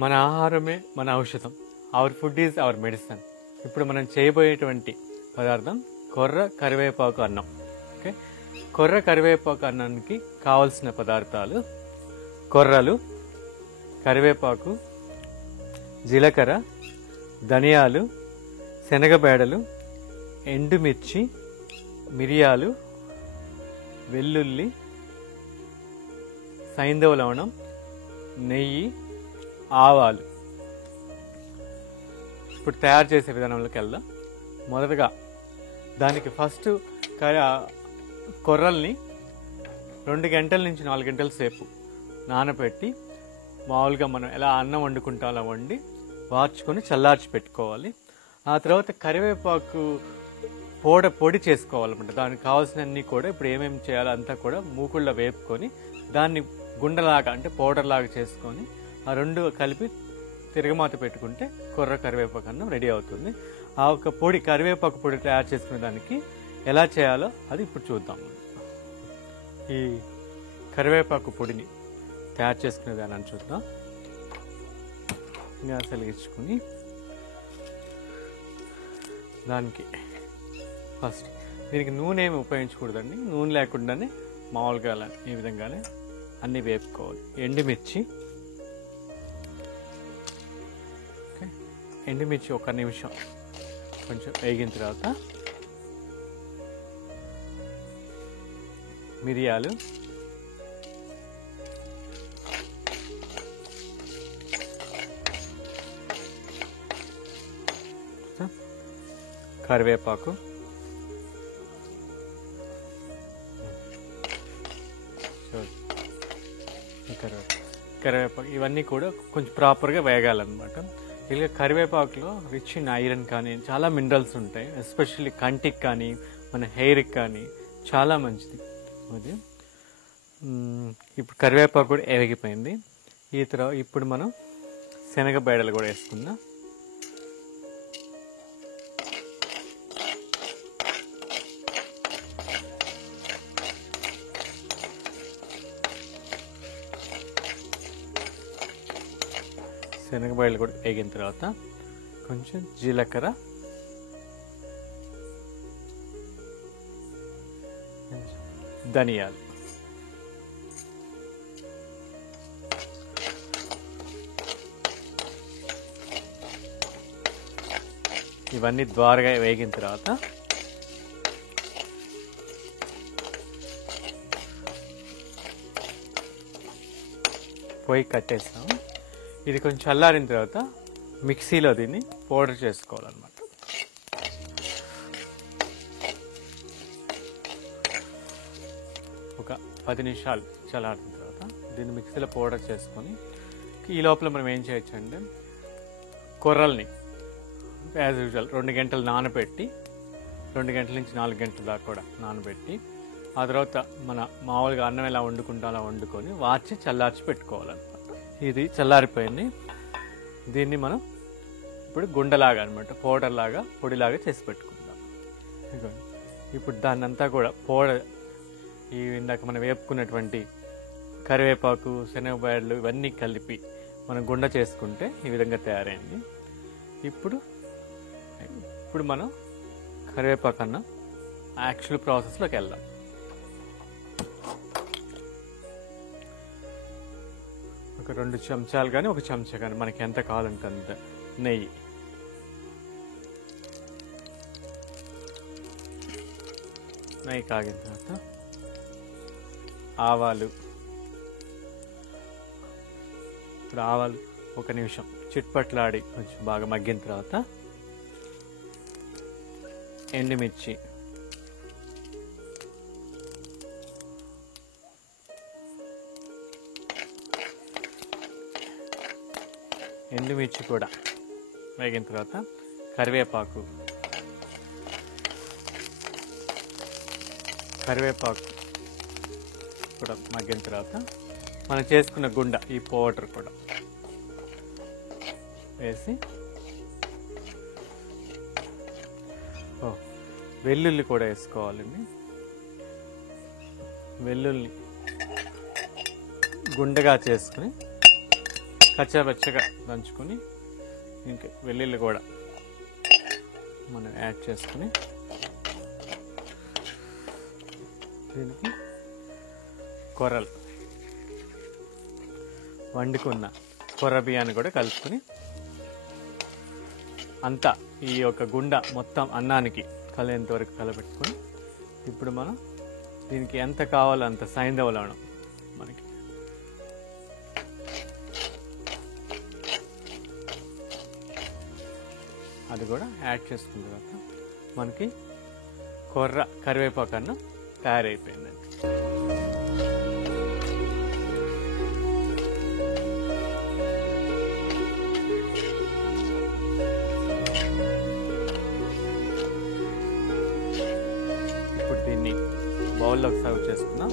మన ఆహారమే మన ఔషధం. Our food is our medicine. ఇప్పుడు మనం చేయబోయేటువంటి పదార్థం కొర్ర కరివేపాకు అన్నం. ఓకే, కొర్ర కరివేపాకు అన్నానికి కావలసిన పదార్థాలు: కొర్రలు, కరివేపాకు, జీలకర్ర, ధనియాలు, శనగబేడలు, ఎండుమిర్చి, మిరియాలు, వెల్లుల్లి, సైంధవ లవణం, నెయ్యి, ఆవాలు. ఇప్పుడు తయారు చేసే విధానంలోకి వెళ్దాం. మొదటగా దానికి ఫస్ట్ కొర్రల్ని 2 గంటల నుంచి 4 గంటల సేపు నానబెట్టి మామూలుగా మనం ఎలా అన్నం వండుకుంటాం అలా వండి వార్చుకొని చల్లార్చి పెట్టుకోవాలి. ఆ తర్వాత కరివేపాకు పొడి చేసుకోవాలన్నమాట. దానికి కావాల్సినవన్నీ కూడా ఇప్పుడు ఏమేమి చేయాలో అంతా కూడా మూకుళ్ళలో వేపుకొని దాన్ని గుండెలాగా అంటే పౌడర్ లాగా చేసుకొని ఆ రెండు కలిపి తిరగమాత పెట్టుకుంటే కొర్ర కరివేపాకు అన్నం రెడీ అవుతుంది. ఆ ఒక పొడి కరివేపాకు పొడి తయారు చేసుకునే దానికి ఎలా చేయాలో అది ఇప్పుడు చూద్దాం. ఈ కరివేపాకు పొడిని తయారు చేసుకునే దాన్ని చూద్దాం. గ్యాస్ వెలిగించుకొని దానికి ఫస్ట్ దీనికి నూనె ఏమి ఉపయోగించకూడదండి. నూనె లేకుండానే మామూలుగా అలా ఈ విధంగానే అన్నీ వేపుకోవాలి. ఎండుమిర్చి, ఓకే, ఎండుమిర్చి 1 నిమిషం కొంచెం వేగిన తర్వాత మిరియాలు, కరివేపాకు, కరివేపాకు ఇవన్నీ కూడా కొంచెం ప్రాపర్గా వేగాలన్నమాట. ఇలా కరివేపాకులో రిచ్ ఇన్ ఐరన్ కానీ చాలా మినరల్స్ ఉంటాయి. ఎస్పెషల్లీ కంటికి కానీ మన హెయిర్కి కానీ చాలా మంచిది అది. ఇప్పుడు కరివేపాకు కూడా వేగిపోయింది. ఈ తర్వాత ఇప్పుడు మనం శనగబేడలు కూడా వేసుకుందాం. శనగబేడలు కూడా వేగిన తర్వాత కొంచెం జీలకర్ర, ధనియాలు, ఇవన్నీ ద్వారగా వేగిన తర్వాత పొయ్యి కట్టేస్తాం. ఇది కొంచెం చల్లారిన తర్వాత మిక్సీలో దీన్ని పౌడర్ చేసుకోవాలన్నమాట. ఒక 10 నిమిషాలు చల్లారిన తర్వాత దీన్ని మిక్సీలో పౌడర్ చేసుకొని ఈ లోపల మనం ఏం చేయొచ్చు అంటే కొర్రల్ని యాజ్ యూజువల్ 2 గంటలు నానబెట్టి 2 గంటల నుంచి 4 గంటల దాకా కూడా నానబెట్టి ఆ తర్వాత మన మామూలుగా అన్నం ఎలా వండుకుంటాం అలా వండుకొని వార్చి చల్లార్చి పెట్టుకోవాలన్నమాట. ఇది చల్లారిపోయింది. దీన్ని మనం ఇప్పుడు గుండెలాగా అనమాట పౌడర్ లాగా పొడిలాగా చేసి పెట్టుకుందాం. ఇప్పుడు దాన్ని అంతా కూడా పౌడర్ ఈ ఇందాక మనం వేపుకున్నటువంటి కరివేపాకు, శనగబేడలు ఇవన్నీ కలిపి మనం గుండె చేసుకుంటే ఈ విధంగా తయారైంది. ఇప్పుడు మనం కరివేపాకు అన్న యాక్చువల్ ప్రాసెస్లోకి వెళ్దాం. ఒక 2 చెంచాలు కానీ 1 చెంచా కానీ మనకి ఎంత కావాలంటే అంత నెయ్యి, నెయ్యి కాగిన తర్వాత ఆవాలు, ఇప్పుడు ఆవాలు 1 నిమిషం చిట్పట్లాడి కొంచెం బాగా మగ్గిన తర్వాత ఎండుమిర్చి, ఎండుమిర్చి కూడా వేగిన తర్వాత కరివేపాకు కూడా మగ్గిన తర్వాత మనం చేసుకున్న గుండ ఈ పౌడర్ కూడా వేసి వెల్లుల్లి కూడా వేసుకోవాలండి. వెల్లుల్లి గుండెగా చేసుకుని కచ్చాపచ్చగా దంచుకొని ఇంకా వెల్లుల్లి కూడా మనం యాడ్ చేసుకుని దీనికి కొర్రలు వండుకున్న కొర్ర బియ్యాన్ని కూడా కలుపుకొని అంతా ఈ యొక్క గుండ మొత్తం అన్నానికి కలిసేంత వరకు కలపెట్టుకొని ఇప్పుడు మనం దీనికి ఎంత కావాలో అంత సైంధవ లవణం మనకి అది కూడా యాడ్ చేసుకున్న తర్వాత మనకి కొర్ర కరివేపాకు అన్నం తయారైపోయిందండి. ఇప్పుడు దీన్ని బౌల్లోకి సర్వ్ చేసుకుందాం.